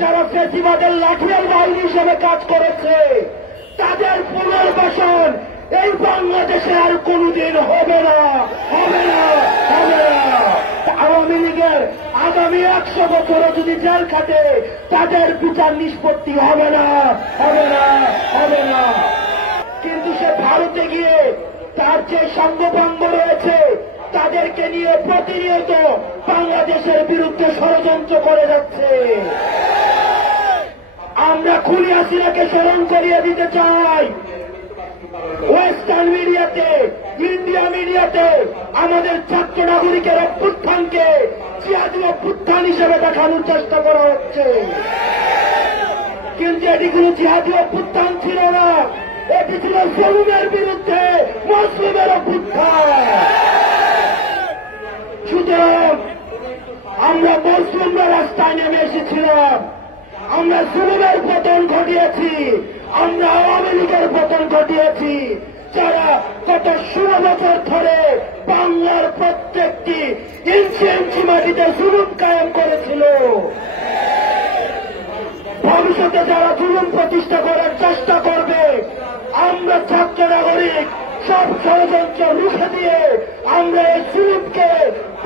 যারা ফেসিবাদের লাঠিয়াল বাহিনী হিসেবে কাজ করেছে তাদের পুনর্বাসন এই বাংলাদেশে আর কোনদিন হবে না, হবে না, হবে না। আওয়ামী লীগের আগামী 100 বছরে যদি জেল খাটে তাদের বিচার নিষ্পত্তি হবে না, হবে না, হবে না। কিন্তু সে ভারতে গিয়ে তার যে সঙ্গভঙ্গ রয়েছে তাদেরকে নিয়ে প্রতিনিয়ত বাংলাদেশের বিরুদ্ধে ষড়যন্ত্র করে যাচ্ছে। আমরা খুনি হাসিনাকে স্মরণ করিয়ে দিতে চাই। ওয়েস্টার্ন মিডিয়াতে, ইন্ডিয়া মিডিয়াতে আমাদের ছাত্র নাগরিকের অভ্যুত্থানকে জিহাদি অভ্যুত্থান হিসেবে দেখানোর চেষ্টা করা হচ্ছে, কিন্তু এটি কোন জিহাদি অভ্যুত্থান ছিল না, এটি ছিল জুলুমের বিরুদ্ধে মুসলিমের অভ্যুত্থান। সুতরাং আমরা মুসলিমরা রাস্তায় নেমে এসেছিলাম, আমরা জুলুমের পতন ঘটিয়েছি, আমরা আওয়ামী লীগের পতন ঘটিয়েছি, যারা গত 16 বছর ধরে বাংলার প্রত্যেকটি ইঞ্চি ইঞ্চি মাটিতে জুলুম কায়েম করেছিল। ভবিষ্যতে যারা জুলুম প্রতিষ্ঠা করার চেষ্টা করবে, আমরা ছাত্র নাগরিক সব ষড়যন্ত্র রুখে দিয়ে আমরা এই জুলুমকে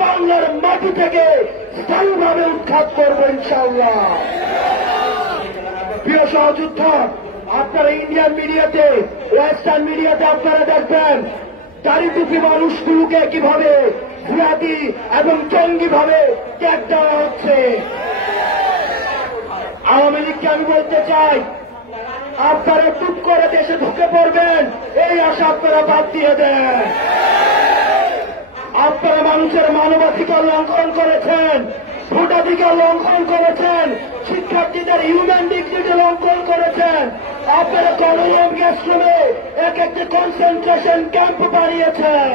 বাংলার মাটি থেকে স্থায়ীভাবে উৎখাত করবো ইনশাআল্লাহ। প্রিয় সহযোদ্ধা, আপনারা ইন্ডিয়ান মিডিয়াতে, ওয়েস্টার্ন মিডিয়াতে আপনারা দেখবেন দাড়িটুপি মানুষগুলোকে কিভাবে জিহাদি এবং জঙ্গি ভাবে ট্যাগ দেওয়া হচ্ছে। আওয়ামী লীগকে আমি বলতে চাই, আপনারা টুপ করে দেশে ঢুকে পড়বেন এই আশা আপনারা বাদ দিয়ে দেন। আপনারা মানুষের মানবাধিকার লঙ্ঘন করেছেন, ভোটাধিকার লঙ্ঘন করেছেন, শিক্ষার্থীদের হিউম্যান ডিগনিটি লঙ্ঘন করেছেন। আপনারা গণরম আশ্রমে এক একটি কনসেন্ট্রেশন ক্যাম্প বানিয়েছেন।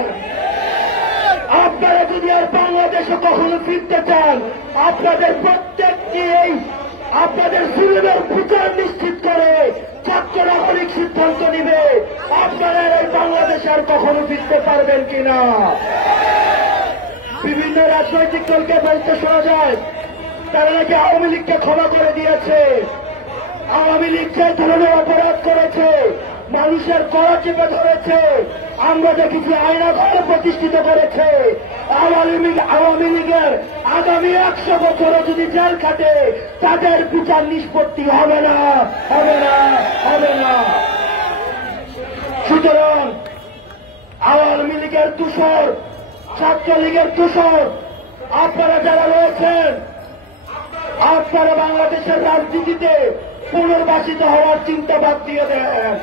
আপনারা যদি আর বাংলাদেশে কখনো ফিরতে চান, আপনাদের প্রত্যেকটি আপনাদের জুলুমের বিচার নিশ্চিত করে ছাত্র নাগরিক সিদ্ধান্ত নিবে আপনারা এই বাংলাদেশে আর কখনো ফিরতে পারবেন কিনা। বিভিন্ন রাজনৈতিক দলকে বলতে শোনা যায় তারা নাকি আওয়ামী লীগকে ক্ষমা করে দিয়েছে। আওয়ামী লীগ যে ধরনের অপরাধ করেছে, মানুষের গলা চেপে ধরেছে, আমরা দেখেছি আয়নাঘর প্রতিষ্ঠিত করেছে। আওয়ামী লীগের আগামী 100 বছরে যদি জেল খাটে তাদের বিচার নিষ্পত্তি হবে না, হবে না, হবে না। সুতরাং আওয়ামী লীগের দূষর, ছাত্রলীগের দূষর আপনারা যারা রয়েছেন, আপনারা বাংলাদেশের রাজনীতিতে পুনর্বাসিত হওয়ার চিন্তা বাদ দিয়ে দেন।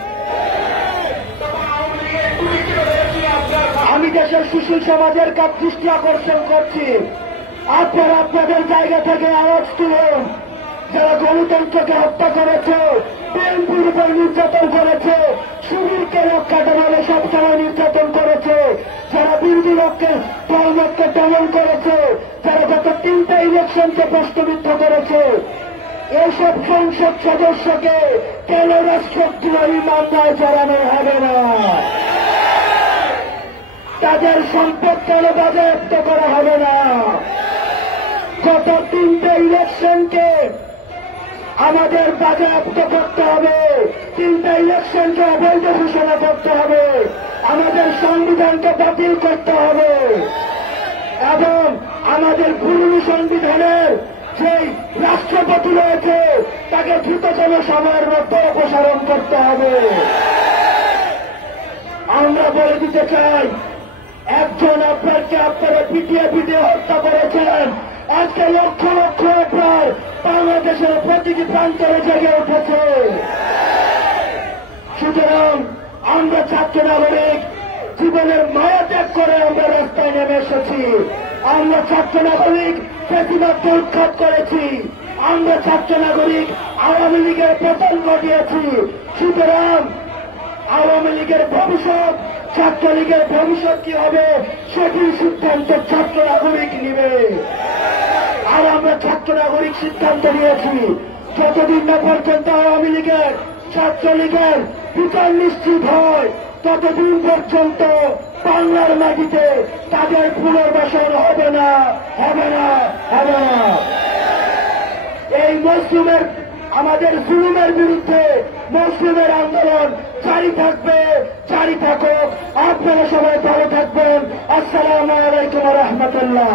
আমি দেশের সুশীল সমাজের কাছ দৃষ্টি আকর্ষণ করছি, আপনারা আপনাদের জায়গা থেকে আওয়াজ তুলুন। যারা গণতন্ত্রকে হত্যা করেছে, বিএনপির উপর নির্যাতন করেছে, শিবিরকে রক্ষাতে বলে সবসময় নির্যাতন করেছে, যারা বিরোধী দলকে দমন করেছে, যারা গত 3টা ইলেকশনকে প্রশ্নবিদ্ধ করেছে, এইসব সংসদ সদস্যকে কেন রাষ্ট্রদ্রোহী মামলায় জড়ানো হবে না? তাদের সম্পদ কেন বাজেয়াপ্ত করা হবে না? গত 3টে ইলেকশনকে আমাদের বাজেয়াপ্ত করতে হবে, 3টা ইলেকশনকে অবৈধ ঘোষণা করতে হবে, আমাদের সংবিধানকে বাতিল করতে হবে এবং আমাদের পুরনো সংবিধানের সেই রাষ্ট্রপতি রয়েছে তাকে দ্রুততম সময়ের মধ্যে অপসারণ করতে হবে। আমরা বলে দিতে চাই, একজন আপনাকে আপনারা পিটিয়ে পিটিয়ে হত্যা করেছেন, আজকে লক্ষ লক্ষ আপনার বাংলাদেশের প্রতিটি প্রান্তরে জেগে উঠেছে। সুতরাং আমরা ছাত্র নাগরিক জীবনের মায়া ত্যাগ করে আমরা রাস্তায় নেমে এসেছি। আমরা ছাত্র নাগরিক ফ্যাসিবাদকে উৎখাত করেছি, আমরা ছাত্র নাগরিক আওয়ামী লীগের পতন ঘটিয়েছি। সুতরাং আওয়ামী লীগের ভবিষ্যৎ, ছাত্রলীগের ভবিষ্যৎ কি হবে সেটির সিদ্ধান্ত ছাত্র নাগরিক নিবে। আর আমরা ছাত্র নাগরিক সিদ্ধান্ত নিয়েছি, যতদিন না পর্যন্ত আওয়ামী লীগের, ছাত্রলীগের বিচার নিশ্চিত হয় ততদিন পর্যন্ত বাংলার মাটিতে তাদের পুনর্বাসন হবে না, হবে না, হবে না। এই মজলুমের আমাদের জুলুমের বিরুদ্ধে মুসলিমের আন্দোলন জারি থাকবে, জারি থাকুক। আপনারা সবাই ভালো থাকবেন। আসসালামু আলাইকুম ওয়া রাহমাতুল্লাহ।